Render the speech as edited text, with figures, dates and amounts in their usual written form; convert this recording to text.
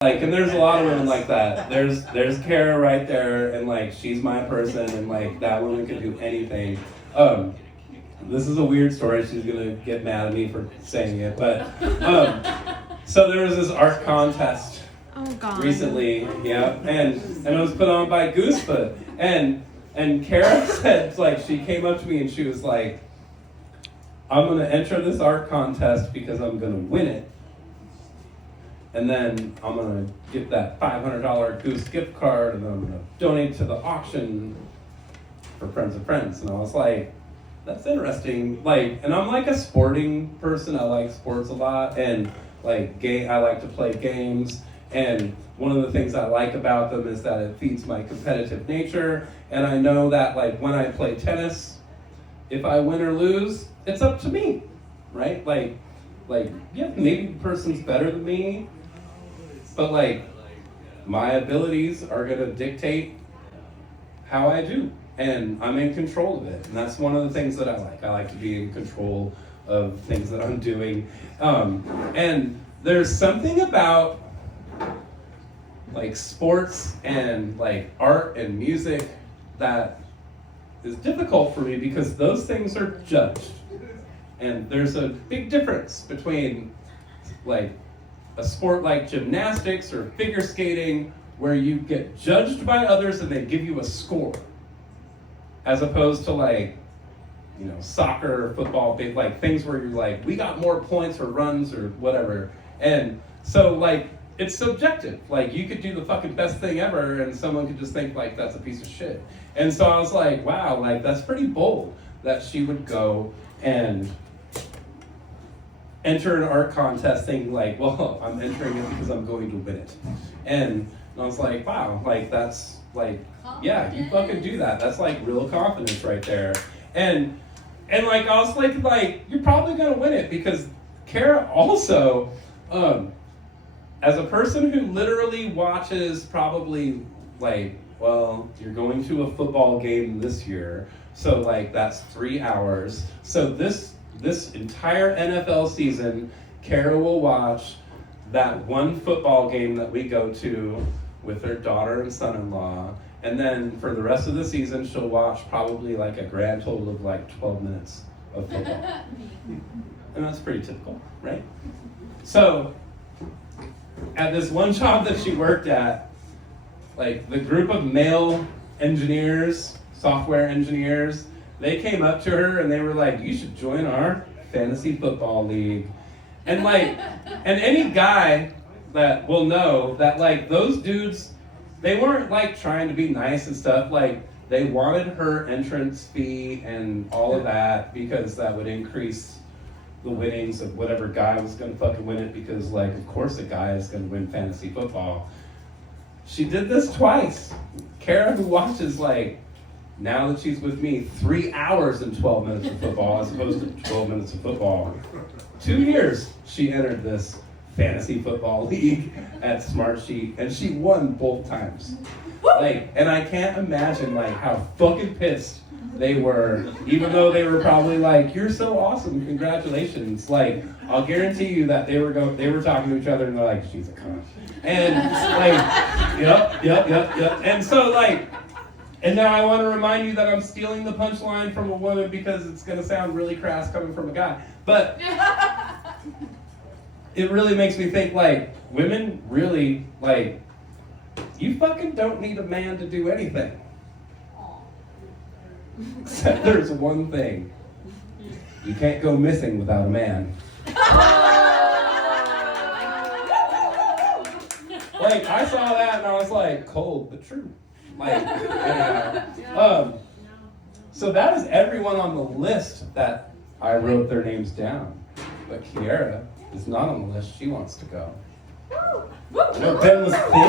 Like, and there's a lot of women like that. There's Kara right there, and like she's my person, and like that woman can do anything. This is a weird story. She's gonna get mad at me for saying it, but so there was this art contest recently, yeah, and it was put on by Goosefoot, and Kara said, like, she came up to me and she was like, "I'm gonna enter this art contest because I'm gonna win it. And then I'm gonna get that $500 Goose gift card, and then I'm gonna donate to the auction for Friends of Friends." And I was like, "That's interesting." Like, and I'm like a sporting person. I like sports a lot, and like I like to play games. And one of the things I like about them is that it feeds my competitive nature. And I know that like when I play tennis, if I win or lose, it's up to me, right? Like yeah, maybe the person's better than me, but like my abilities are gonna dictate how I do, and I'm in control of it. And that's one of the things that I like. I like to be in control of things that I'm doing. And there's something about like sports and like art and music that is difficult for me because those things are judged. And there's a big difference between like a sport like gymnastics or figure skating where you get judged by others and they give you a score, as opposed to like, you know, soccer or football, big like things where you're like, we got more points or runs or whatever. And so like it's subjective. Like you could do the fucking best thing ever and someone could just think like that's a piece of shit. And so I was like, wow, like that's pretty bold that she would go and enter an art contest thinking like, well, I'm entering it because I'm going to win it. And I was like, wow, like that's like, yeah, you fucking do that. That's like real confidence right there. And like I was like you're probably gonna win it because Kara also, as a person who literally watches probably like, well, you're going to a football game this year, so like that's 3 hours. So this entire NFL season, Kara will watch that one football game that we go to with her daughter and son-in-law, and then for the rest of the season, she'll watch probably like a grand total of like 12 minutes of football. And that's pretty typical, right? So, at this one job that she worked at, like the group of male engineers, software engineers, they came up to her and they were like, "You should join our fantasy football league." And like, and any guy that will know that like those dudes, they weren't like trying to be nice and stuff. Like they wanted her entrance fee and all of that because that would increase the winnings of whatever guy was gonna fucking win it, because like of course a guy is gonna win fantasy football. She did this twice. Kara, who watches like, now that she's with me, 3 hours and 12 minutes of football as opposed to 12 minutes of football. 2 years she entered this fantasy football league at Smartsheet and she won both times. Like, and I can't imagine like how fucking pissed they were, even though they were probably like, "You're so awesome, congratulations." Like, I'll guarantee you that they were talking to each other and they're like, "She's a cunt." And like, yep. And so like, and now I want to remind you that I'm stealing the punchline from a woman because it's going to sound really crass coming from a guy. But it really makes me think like, women really, like, you fucking don't need a man to do anything. Except there's one thing. You can't go missing without a man. Like, I saw that and I was like, cold but true. Like, you know. So that is everyone on the list that I wrote their names down. But Kiara is not on the list. She wants to go. You know, Ben was thinking.